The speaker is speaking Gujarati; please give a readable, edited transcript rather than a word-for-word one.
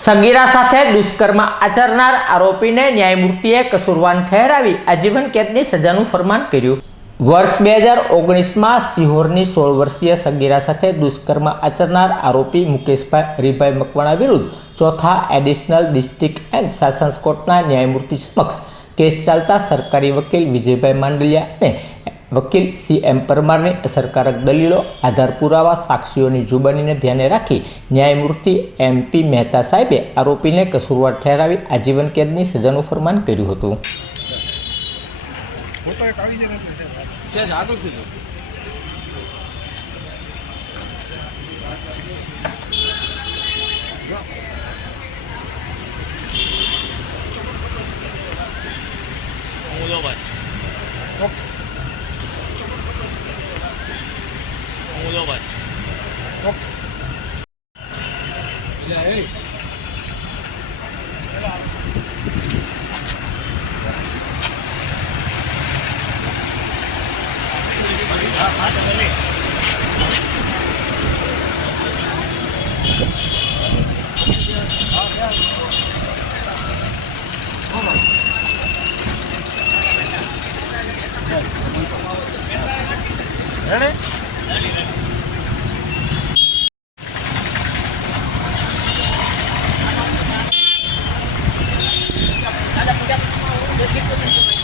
સગીરા સાથે દુષ્કર્મ આચરનાર આરોપીને ન્યાયમૂર્તિએ કસૂરવાર ઠેરાવી આજીવન કેદની સજાનું ફરમાન કર્યું। વર્ષ 2019માં સિહોરની 16 વર્ષીય સગીરા સાથે દુષ્કર્મ આચરનાર આરોપી મુકેશભાઈ હરિભાઈ મકવાણા વિરુદ્ધ ચોથા એડિશનલ ડિસ્ટ્રિક્ટ એન્ડ સેશન્સ કોર્ટના ન્યાયમૂર્તિ સમક્ષ કેસ ચાલતા સરકારી વકીલ વિજયભાઈ માંડલિયા અને વકીલ CM પરમારની અસરકારક દલીલો, આધાર પુરાવા, સાક્ષીઓની જુબાનીને ધ્યાને રાખી ન્યાયમૂર્તિ MP મહેતા સાહેબે આરોપીને કસૂરવાર ઠેરાવી આજીવન કેદની સજાનું ફરમાન કર્યું હતું। Ada